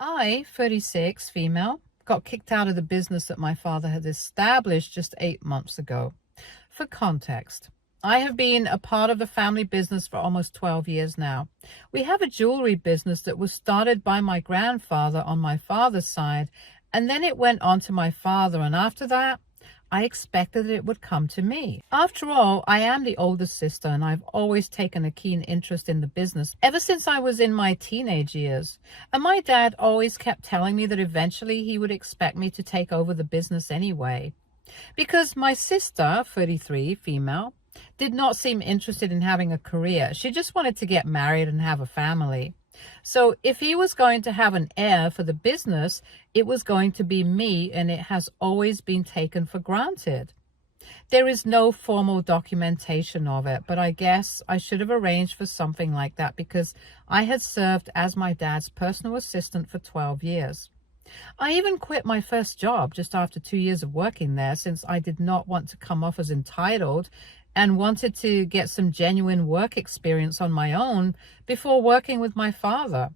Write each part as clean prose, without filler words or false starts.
I, 36, female, got kicked out of the business that my father had established just 8 months ago. For context, I have been a part of the family business for almost 12 years now. We have a jewelry business that was started by my grandfather on my father's side, and then it went on to my father, and after that, I expected it would come to me. After all, I am the oldest sister, and I've always taken a keen interest in the business ever since I was in my teenage years. And my dad always kept telling me that eventually he would expect me to take over the business anyway. Because my sister, 33, female, did not seem interested in having a career. She just wanted to get married and have a family. So if he was going to have an heir for the business, it was going to be me, and it has always been taken for granted. There is no formal documentation of it, but I guess I should have arranged for something like that because I had served as my dad's personal assistant for 12 years. I even quit my first job just after 2 years of working there, since I did not want to come off as entitled and wanted to get some genuine work experience on my own before working with my father.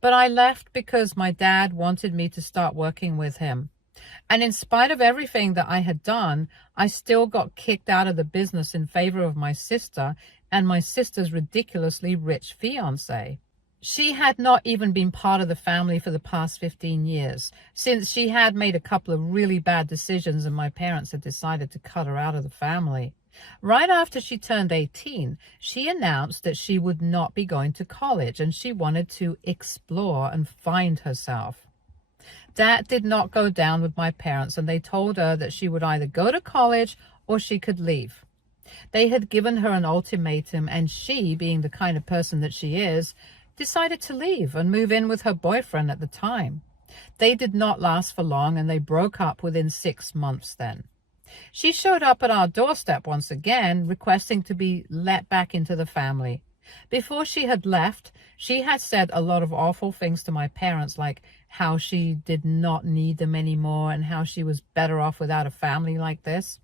But I left because my dad wanted me to start working with him. And in spite of everything that I had done, I still got kicked out of the business in favor of my sister and my sister's ridiculously rich fiance. She had not even been part of the family for the past 15 years, since she had made a couple of really bad decisions and my parents had decided to cut her out of the family. Right after she turned 18, she announced that she would not be going to college and she wanted to explore and find herself. That did not go down with my parents, and they told her that she would either go to college or she could leave. They had given her an ultimatum, and she, being the kind of person that she is, decided to leave and move in with her boyfriend at the time. They did not last for long, and they broke up within 6 months then. She showed up at our doorstep once again, requesting to be let back into the family. Before she had left, she had said a lot of awful things to my parents, like how she did not need them anymore and how she was better off without a family like this.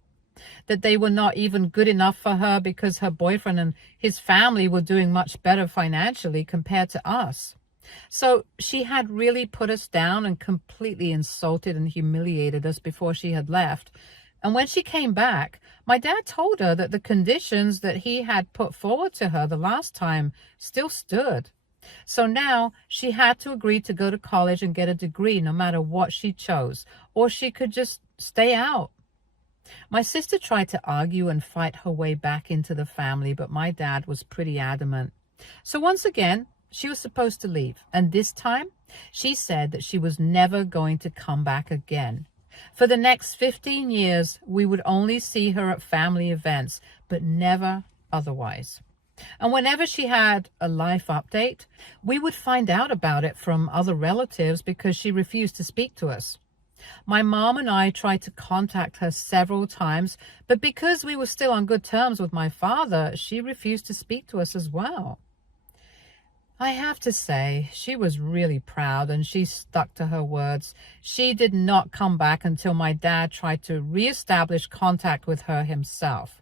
That they were not even good enough for her because her boyfriend and his family were doing much better financially compared to us. So she had really put us down and completely insulted and humiliated us before she had left. And when she came back, my dad told her that the conditions that he had put forward to her the last time still stood. So now she had to agree to go to college and get a degree no matter what she chose, or she could just stay out. My sister tried to argue and fight her way back into the family, but my dad was pretty adamant. So once again, she was supposed to leave, and this time she said that she was never going to come back again. For the next 15 years, we would only see her at family events, but never otherwise. And whenever she had a life update, we would find out about it from other relatives because she refused to speak to us. My mom and I tried to contact her several times, but because we were still on good terms with my father, she refused to speak to us as well. I have to say, she was really proud and she stuck to her words. She did not come back until my dad tried to reestablish contact with her himself.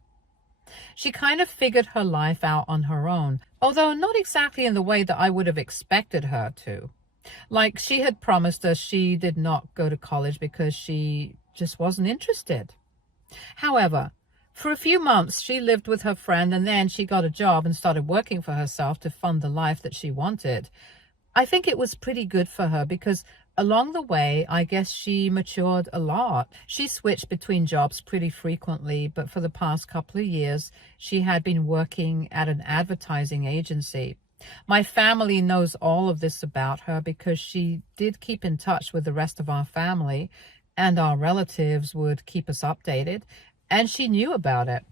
She kind of figured her life out on her own, although not exactly in the way that I would have expected her to. Like, she had promised us she did not go to college because she just wasn't interested. However, for a few months, she lived with her friend, and then she got a job and started working for herself to fund the life that she wanted. I think it was pretty good for her because along the way, I guess she matured a lot. She switched between jobs pretty frequently, but for the past couple of years, she had been working at an advertising agency. My family knows all of this about her because she did keep in touch with the rest of our family, and our relatives would keep us updated, and she knew about it.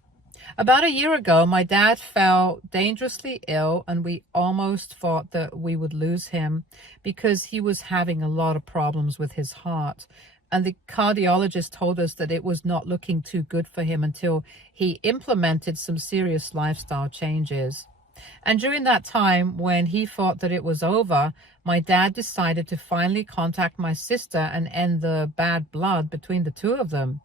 About a year ago, my dad fell dangerously ill, and we almost thought that we would lose him because he was having a lot of problems with his heart. And the cardiologist told us that it was not looking too good for him until he implemented some serious lifestyle changes. And during that time, when he thought that it was over, my dad decided to finally contact my sister and end the bad blood between the two of them.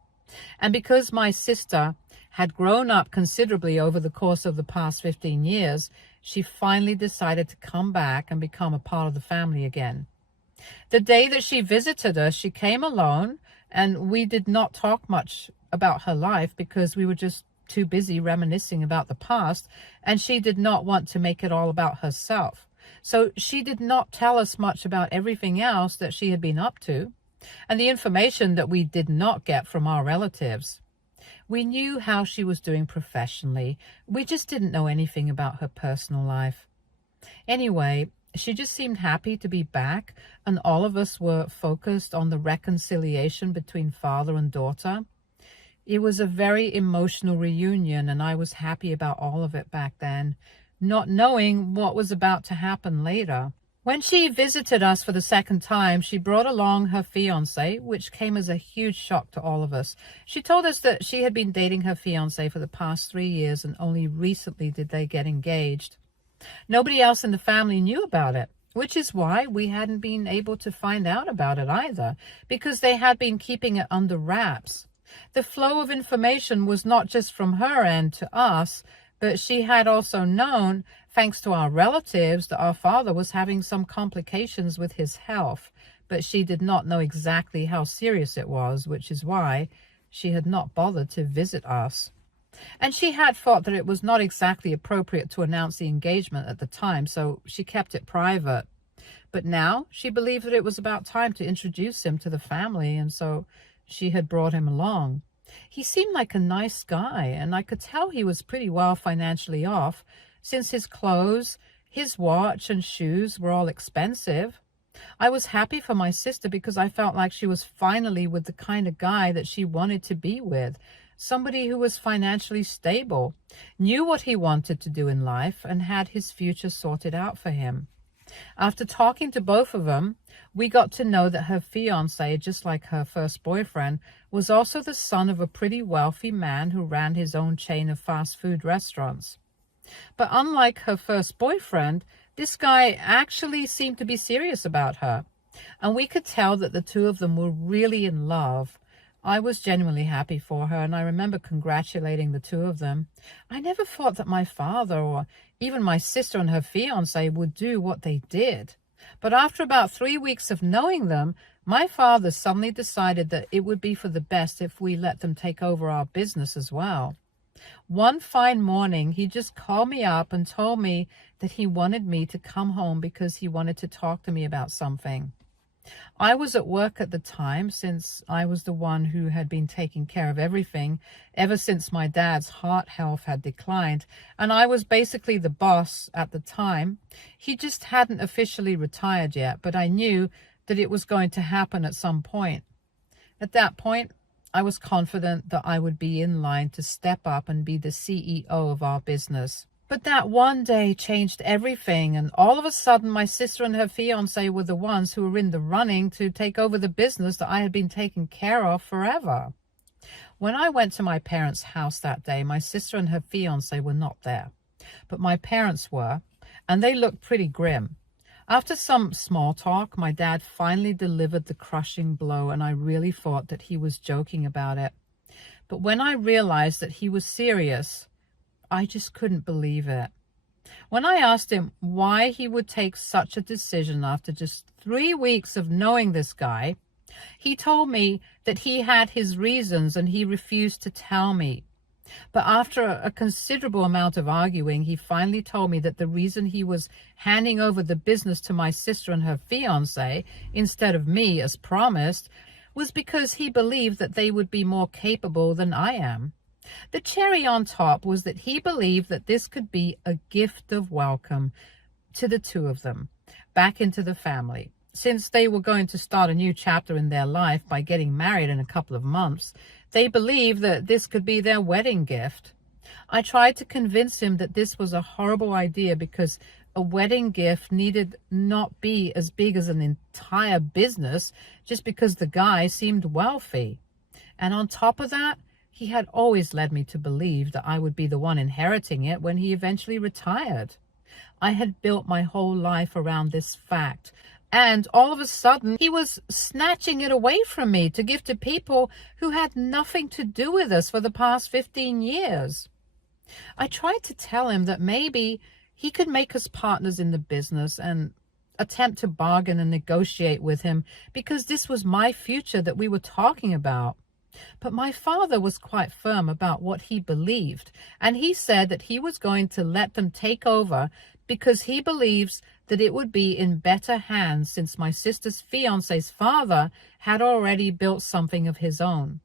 And because my sister had grown up considerably over the course of the past 15 years, she finally decided to come back and become a part of the family again. The day that she visited us, she came alone, and we did not talk much about her life because we were just too busy reminiscing about the past, and she did not want to make it all about herself. So she did not tell us much about everything else that she had been up to, and the information that we did not get from our relatives. We knew how she was doing professionally. We just didn't know anything about her personal life. Anyway, she just seemed happy to be back, and all of us were focused on the reconciliation between father and daughter. It was a very emotional reunion, and I was happy about all of it back then, not knowing what was about to happen later. When she visited us for the second time, she brought along her fiance, which came as a huge shock to all of us. She told us that she had been dating her fiance for the past 3 years, and only recently did they get engaged. Nobody else in the family knew about it, which is why we hadn't been able to find out about it either, because they had been keeping it under wraps. The flow of information was not just from her end to us, but she had also known, thanks to our relatives, that our father was having some complications with his health, but she did not know exactly how serious it was, which is why she had not bothered to visit us. And she had thought that it was not exactly appropriate to announce the engagement at the time, so she kept it private. But now she believed that it was about time to introduce him to the family, and so she had brought him along. He seemed like a nice guy, and I could tell he was pretty well financially off, since his clothes, his watch, and shoes were all expensive. I was happy for my sister because I felt like she was finally with the kind of guy that she wanted to be with, somebody who was financially stable, knew what he wanted to do in life, and had his future sorted out for him. After talking to both of them, we got to know that her fiancé, just like her first boyfriend, was also the son of a pretty wealthy man who ran his own chain of fast food restaurants. But unlike her first boyfriend, this guy actually seemed to be serious about her, and we could tell that the two of them were really in love. I was genuinely happy for her, and I remember congratulating the two of them. I never thought that my father or even my sister and her fiancé would do what they did. But after about 3 weeks of knowing them, my father suddenly decided that it would be for the best if we let them take over our business as well. One fine morning, he just called me up and told me that he wanted me to come home because he wanted to talk to me about something. I was at work at the time, since I was the one who had been taking care of everything ever since my dad's heart health had declined, and I was basically the boss at the time. He just hadn't officially retired yet, but I knew that it was going to happen at some point. At that point, I was confident that I would be in line to step up and be the CEO of our business. But that one day changed everything, and all of a sudden my sister and her fiancé were the ones who were in the running to take over the business that I had been taking care of forever. When I went to my parents' house that day, my sister and her fiancé were not there, but my parents were, and they looked pretty grim. After some small talk, my dad finally delivered the crushing blow, and I really thought that he was joking about it. But when I realized that he was serious, I just couldn't believe it. When I asked him why he would take such a decision after just 3 weeks of knowing this guy, he told me that he had his reasons and he refused to tell me. But after a considerable amount of arguing, he finally told me that the reason he was handing over the business to my sister and her fiancé instead of me as promised was because he believed that they would be more capable than I am. The cherry on top was that he believed that this could be a gift of welcome to the two of them back into the family. Since they were going to start a new chapter in their life by getting married in a couple of months, they believed that this could be their wedding gift. I tried to convince him that this was a horrible idea because a wedding gift needed not be as big as an entire business just because the guy seemed wealthy. And on top of that, he had always led me to believe that I would be the one inheriting it when he eventually retired. I had built my whole life around this fact, and all of a sudden he was snatching it away from me to give to people who had nothing to do with us for the past 15 years. I tried to tell him that maybe he could make us partners in the business, and attempt to bargain and negotiate with him because this was my future that we were talking about. But my father was quite firm about what he believed, and he said that he was going to let them take over because he believes that it would be in better hands since my sister's fiance's father had already built something of his own.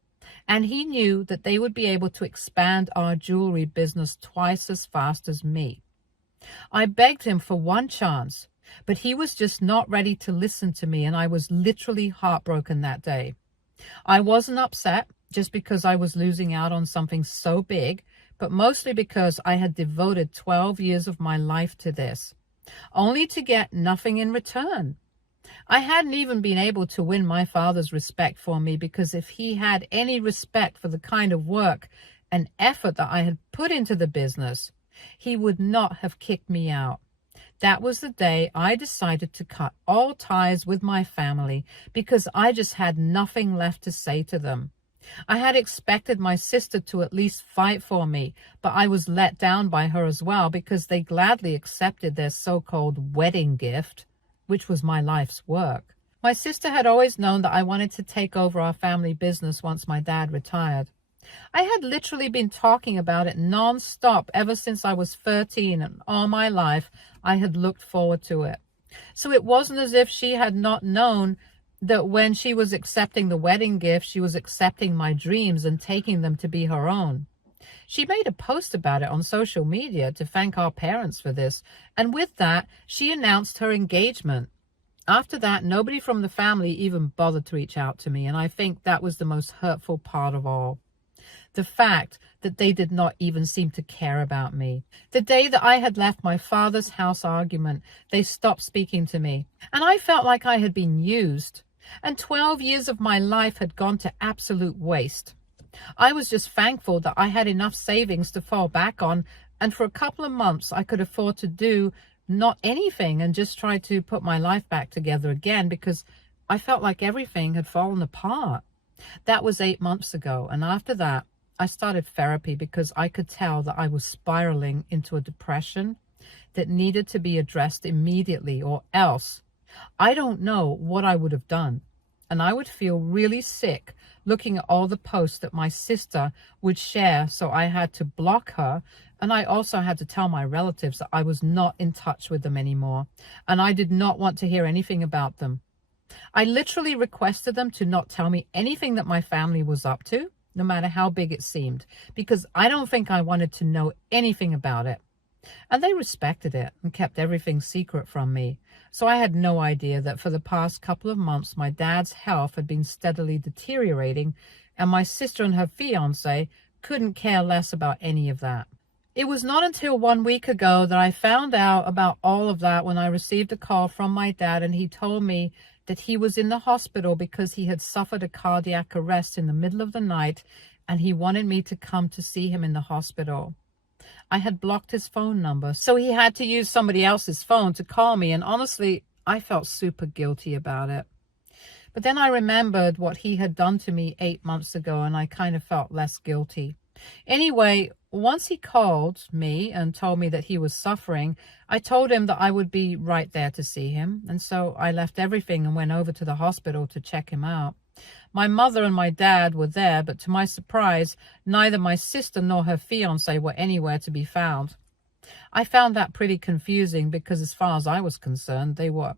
And he knew that they would be able to expand our jewelry business twice as fast as me. I begged him for one chance, but he was just not ready to listen to me, and I was literally heartbroken that day. I wasn't upset just because I was losing out on something so big, but mostly because I had devoted 12 years of my life to this, only to get nothing in return. I hadn't even been able to win my father's respect for me, because if he had any respect for the kind of work and effort that I had put into the business, he would not have kicked me out. That was the day I decided to cut all ties with my family because I just had nothing left to say to them. I had expected my sister to at least fight for me, but I was let down by her as well because they gladly accepted their so-called wedding gift, which was my life's work. My sister had always known that I wanted to take over our family business once my dad retired. I had literally been talking about it non-stop ever since I was 13, and all my life I had looked forward to it. So it wasn't as if she had not known that when she was accepting the wedding gift, she was accepting my dreams and taking them to be her own. She made a post about it on social media to thank our parents for this, and with that, she announced her engagement. After that, nobody from the family even bothered to reach out to me, and I think that was the most hurtful part of all. The fact that they did not even seem to care about me. The day that I had left my father's house argument, they stopped speaking to me, and I felt like I had been used, and 12 years of my life had gone to absolute waste. I was just thankful that I had enough savings to fall back on, and for a couple of months I could afford to do not anything and just try to put my life back together again, because I felt like everything had fallen apart. That was 8 months ago, and after that, I started therapy because I could tell that I was spiraling into a depression that needed to be addressed immediately, or else I don't know what I would have done. And I would feel really sick looking at all the posts that my sister would share, so I had to block her, and I also had to tell my relatives that I was not in touch with them anymore, and I did not want to hear anything about them. I literally requested them to not tell me anything that my family was up to, no matter how big it seemed, because I don't think I wanted to know anything about it. And they respected it and kept everything secret from me. So I had no idea that for the past couple of months, my dad's health had been steadily deteriorating, and my sister and her fiance couldn't care less about any of that. It was not until 1 week ago that I found out about all of that, when I received a call from my dad, and he told me that he was in the hospital because he had suffered a cardiac arrest in the middle of the night, and he wanted me to come to see him in the hospital. I had blocked his phone number, so he had to use somebody else's phone to call me, and honestly, I felt super guilty about it. But then I remembered what he had done to me 8 months ago, and I kind of felt less guilty. Anyway, once he called me and told me that he was suffering, I told him that I would be right there to see him, and so I left everything and went over to the hospital to check him out. My mother and my dad were there, but to my surprise, neither my sister nor her fiance were anywhere to be found. I found that pretty confusing because, as far as I was concerned, they were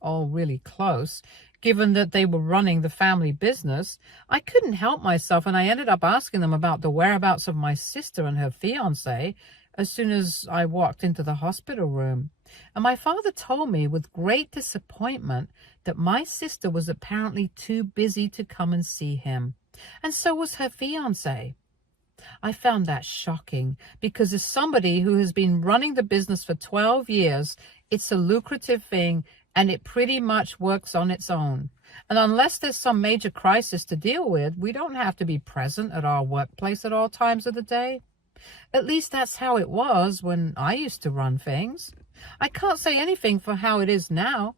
all really close. Given that they were running the family business, I couldn't help myself, and I ended up asking them about the whereabouts of my sister and her fiance as soon as I walked into the hospital room. And my father told me with great disappointment that my sister was apparently too busy to come and see him, and so was her fiance. I found that shocking because, as somebody who has been running the business for 12 years, it's a lucrative thing, and it pretty much works on its own. And unless there's some major crisis to deal with, we don't have to be present at our workplace at all times of the day. At least that's how it was when I used to run things. I can't say anything for how it is now.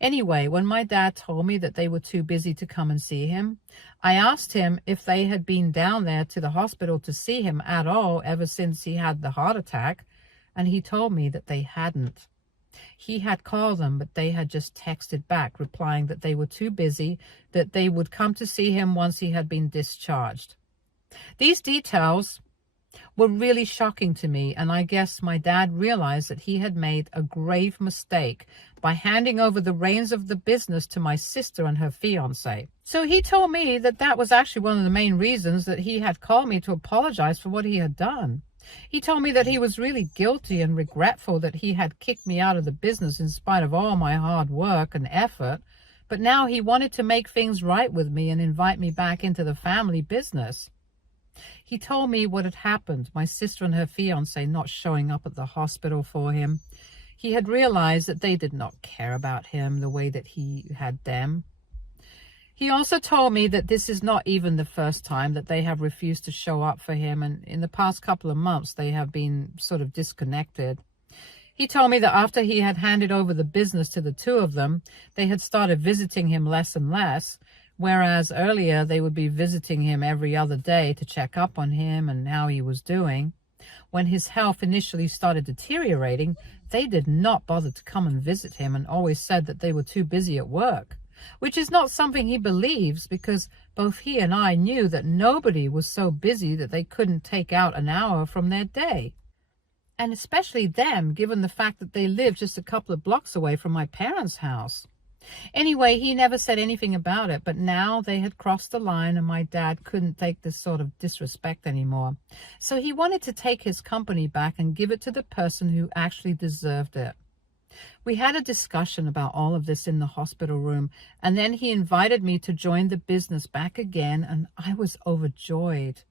Anyway, when my dad told me that they were too busy to come and see him, I asked him if they had been down there to the hospital to see him at all ever since he had the heart attack, and he told me that they hadn't. He had called them, but they had just texted back, replying that they were too busy, that they would come to see him once he had been discharged. These details were really shocking to me, and I guess my dad realized that he had made a grave mistake by handing over the reins of the business to my sister and her fiance. So he told me that that was actually one of the main reasons that he had called me to apologize for what he had done. He told me that he was really guilty and regretful that he had kicked me out of the business in spite of all my hard work and effort, but now he wanted to make things right with me and invite me back into the family business. He told me what had happened, my sister and her fiance not showing up at the hospital for him. He had realized that they did not care about him the way that he had them. He also told me that this is not even the first time that they have refused to show up for him, and in the past couple of months they have been sort of disconnected. He told me that after he had handed over the business to the two of them, they had started visiting him less and less, whereas earlier they would be visiting him every other day to check up on him and how he was doing. When his health initially started deteriorating, they did not bother to come and visit him and always said that they were too busy at work, which is not something he believes, because both he and I knew that nobody was so busy that they couldn't take out an hour from their day. And especially them, given the fact that they lived just a couple of blocks away from my parents' house. Anyway, he never said anything about it, but now they had crossed the line and my dad couldn't take this sort of disrespect anymore. So he wanted to take his company back and give it to the person who actually deserved it. We had a discussion about all of this in the hospital room, and then he invited me to join the business back again, and I was overjoyed.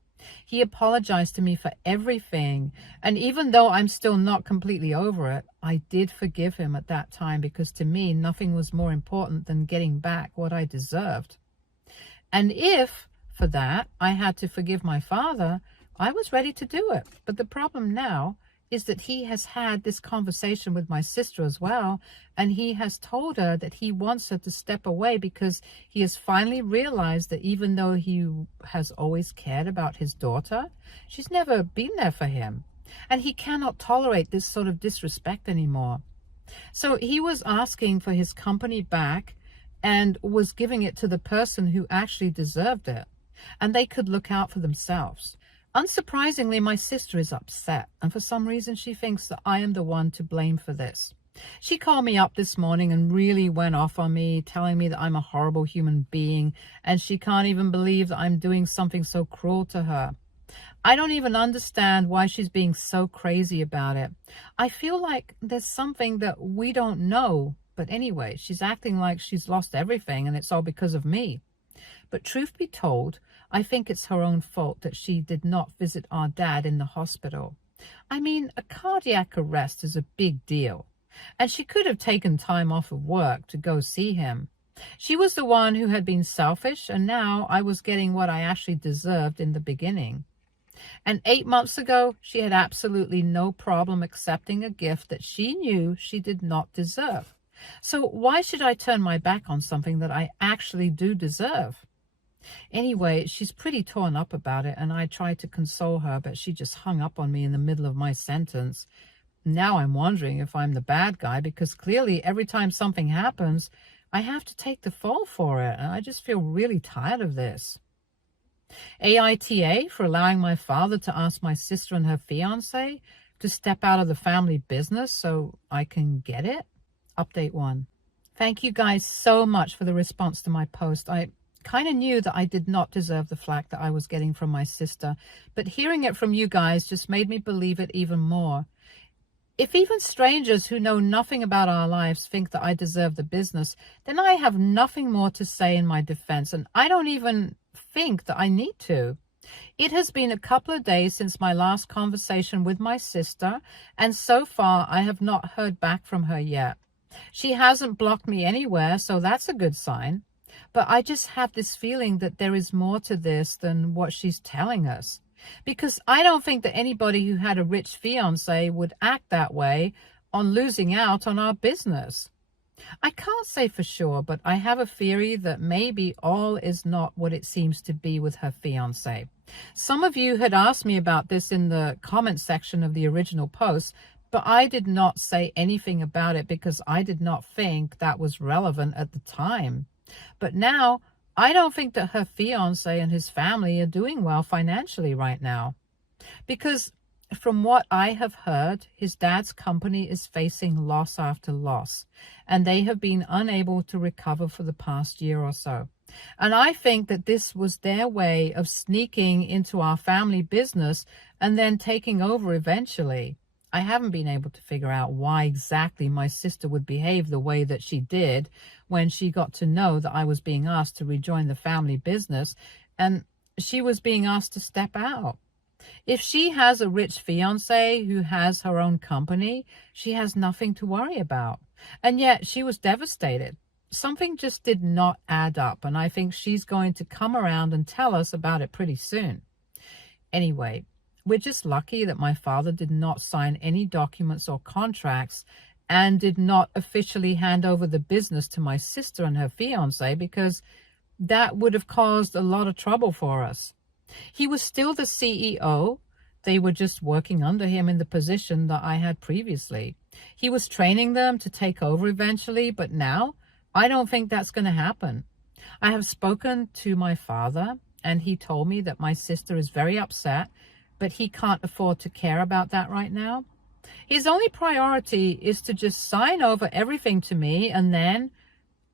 He apologized to me for everything, and even though I'm still not completely over it, I did forgive him at that time, because to me, nothing was more important than getting back what I deserved. And if, for that, I had to forgive my father, I was ready to do it. But the problem now is that he has had this conversation with my sister as well, and he has told her that he wants her to step away because he has finally realized that even though he has always cared about his daughter, she's never been there for him, and he cannot tolerate this sort of disrespect anymore. So he was asking for his company back and was giving it to the person who actually deserved it, and they could look out for themselves. Unsurprisingly, my sister is upset, and for some reason she thinks that I am the one to blame for this. She called me up this morning and really went off on me, telling me that I'm a horrible human being, and she can't even believe that I'm doing something so cruel to her. I don't even understand why she's being so crazy about it. I feel like there's something that we don't know, but anyway, she's acting like she's lost everything and it's all because of me. But truth be told, I think it's her own fault that she did not visit our dad in the hospital. I mean, a cardiac arrest is a big deal, and she could have taken time off of work to go see him. She was the one who had been selfish, and now I was getting what I actually deserved in the beginning. And 8 months ago, she had absolutely no problem accepting a gift that she knew she did not deserve. So why should I turn my back on something that I actually do deserve? Anyway, she's pretty torn up about it, and I tried to console her, but she just hung up on me in the middle of my sentence. Now I'm wondering if I'm the bad guy, because clearly every time something happens, I have to take the fall for it, and I just feel really tired of this. AITA for allowing my father to ask my sister and her fiance to step out of the family business so I can get it. Update 1. Thank you guys so much for the response to my post. I kind of knew that I did not deserve the flack that I was getting from my sister, but hearing it from you guys just made me believe it even more. If even strangers who know nothing about our lives think that I deserve the business, then I have nothing more to say in my defense, and I don't even think that I need to. It has been a couple of days since my last conversation with my sister, and so far I have not heard back from her yet. She hasn't blocked me anywhere, so that's a good sign. But I just have this feeling that there is more to this than what she's telling us. Because I don't think that anybody who had a rich fiance would act that way on losing out on our business. I can't say for sure, but I have a theory that maybe all is not what it seems to be with her fiance. Some of you had asked me about this in the comment section of the original post, But I did not say anything about it because I did not think that was relevant at the time. But now, I don't think that her fiance and his family are doing well financially right now. Because from what I have heard, his dad's company is facing loss after loss, and they have been unable to recover for the past year or so. And I think that this was their way of sneaking into our family business and then taking over eventually. I haven't been able to figure out why exactly my sister would behave the way that she did when she got to know that I was being asked to rejoin the family business and she was being asked to step out. If she has a rich fiance who has her own company, she has nothing to worry about. And yet she was devastated. Something just did not add up, and I think she's going to come around and tell us about it pretty soon. Anyway, we're just lucky that my father did not sign any documents or contracts and did not officially hand over the business to my sister and her fiance, because that would have caused a lot of trouble for us. He was still the CEO. They were just working under him in the position that I had previously. He was training them to take over eventually, but now I don't think that's going to happen. I have spoken to my father, and he told me that my sister is very upset, but he can't afford to care about that right now. His only priority is to just sign over everything to me, and then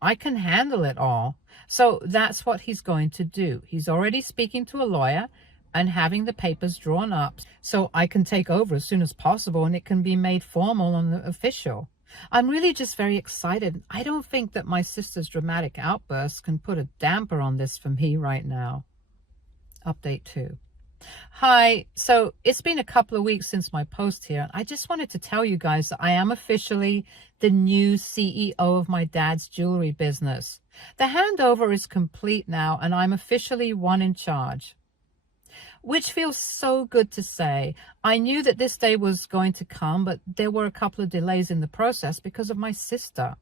I can handle it all. So that's what he's going to do. He's already speaking to a lawyer and having the papers drawn up so I can take over as soon as possible and it can be made formal and official. I'm really just very excited. I don't think that my sister's dramatic outbursts can put a damper on this for me right now. Update 2. Hi, so it's been a couple of weeks since my post here. I just wanted to tell you guys that I am officially the new CEO of my dad's jewelry business. The handover is complete now, and I'm officially one in charge, which feels so good to say. I knew that this day was going to come, but there were a couple of delays in the process because of my sister.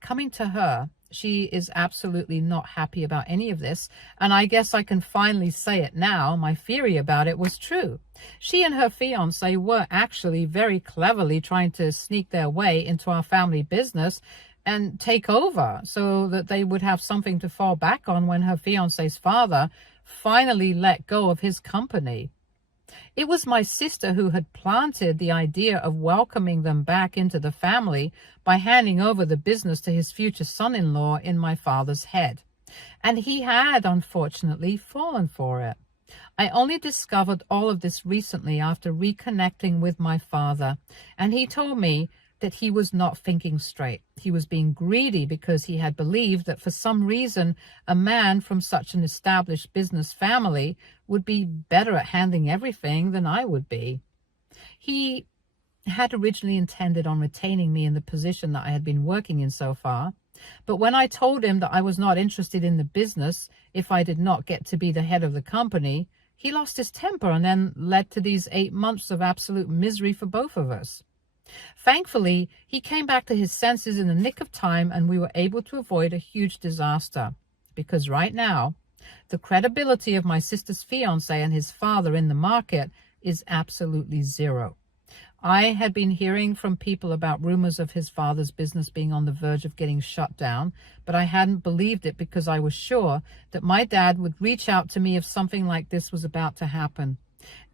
Coming to her, she is absolutely not happy about any of this, and I guess I can finally say it now. My theory about it was true. She and her fiance were actually very cleverly trying to sneak their way into our family business and take over so that they would have something to fall back on when her fiance's father finally let go of his company. It was my sister who had planted the idea of welcoming them back into the family by handing over the business to his future son-in-law in my father's head. And he had, unfortunately, fallen for it. I only discovered all of this recently after reconnecting with my father, and he told me that he was not thinking straight. He was being greedy because he had believed that for some reason a man from such an established business family would be better at handling everything than I would be. He had originally intended on retaining me in the position that I had been working in so far, but when I told him that I was not interested in the business if I did not get to be the head of the company, he lost his temper and then led to these 8 months of absolute misery for both of us. Thankfully, he came back to his senses in the nick of time, and we were able to avoid a huge disaster. Because right now, the credibility of my sister's fiance and his father in the market is absolutely zero. I had been hearing from people about rumors of his father's business being on the verge of getting shut down, but I hadn't believed it because I was sure that my dad would reach out to me if something like this was about to happen.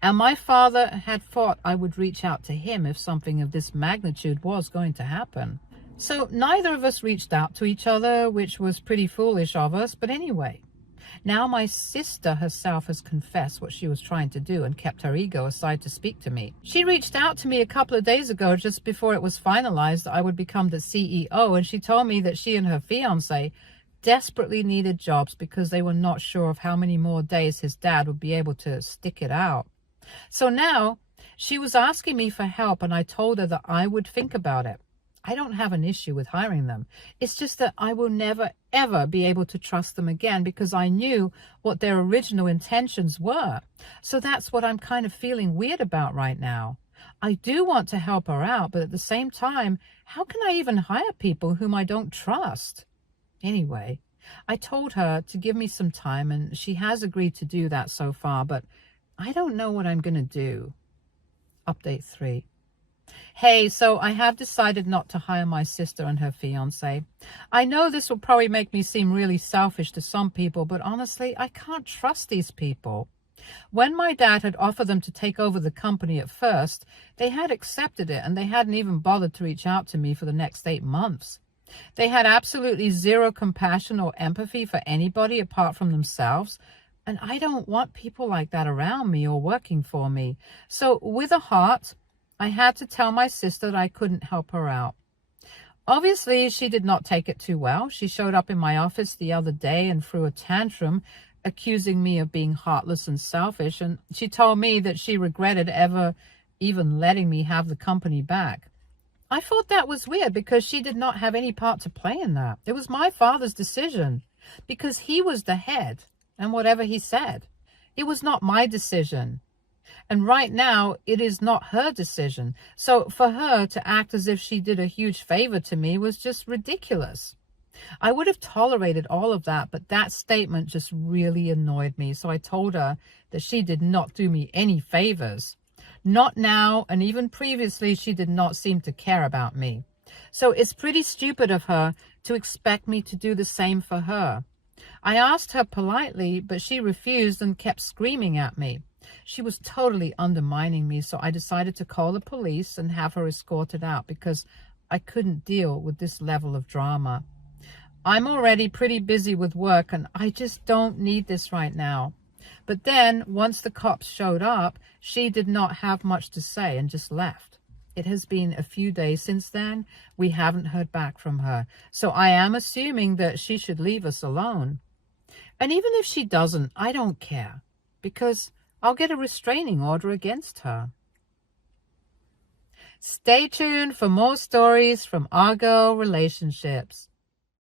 And my father had thought I would reach out to him if something of this magnitude was going to happen. So neither of us reached out to each other, which was pretty foolish of us, but anyway. Now my sister herself has confessed what she was trying to do and kept her ego aside to speak to me. She reached out to me a couple of days ago, just before it was finalized that I would become the CEO, and she told me that she and her fiance desperately needed jobs because they were not sure of how many more days his dad would be able to stick it out. So now she was asking me for help, and I told her that I would think about it. I don't have an issue with hiring them. It's just that I will never, ever be able to trust them again because I knew what their original intentions were. So that's what I'm kind of feeling weird about right now. I do want to help her out, but at the same time, how can I even hire people whom I don't trust? Anyway, I told her to give me some time, and she has agreed to do that so far, but I don't know what I'm going to do. Update 3. Hey, so I have decided not to hire my sister and her fiance. I know this will probably make me seem really selfish to some people, but honestly, I can't trust these people. When my dad had offered them to take over the company at first, they had accepted it and they hadn't even bothered to reach out to me for the next 8 months. They had absolutely zero compassion or empathy for anybody apart from themselves. And I don't want people like that around me or working for me. So with a heart, I had to tell my sister that I couldn't help her out. Obviously, she did not take it too well. She showed up in my office the other day and threw a tantrum, accusing me of being heartless and selfish. And she told me that she regretted ever even letting me have the company back. I thought that was weird because she did not have any part to play in that. It was my father's decision because he was the head and whatever he said. It was not my decision. And right now, it is not her decision. So for her to act as if she did a huge favor to me was just ridiculous. I would have tolerated all of that, but that statement just really annoyed me. So I told her that she did not do me any favors. Not now, and even previously, she did not seem to care about me. So it's pretty stupid of her to expect me to do the same for her. I asked her politely, but she refused and kept screaming at me. She was totally undermining me, so I decided to call the police and have her escorted out because I couldn't deal with this level of drama. I'm already pretty busy with work and I just don't need this right now. But then, once the cops showed up, she did not have much to say and just left. It has been a few days since then. We haven't heard back from her. So I am assuming that she should leave us alone. And even if she doesn't, I don't care because I'll get a restraining order against her. Stay tuned for more stories from our girl relationships.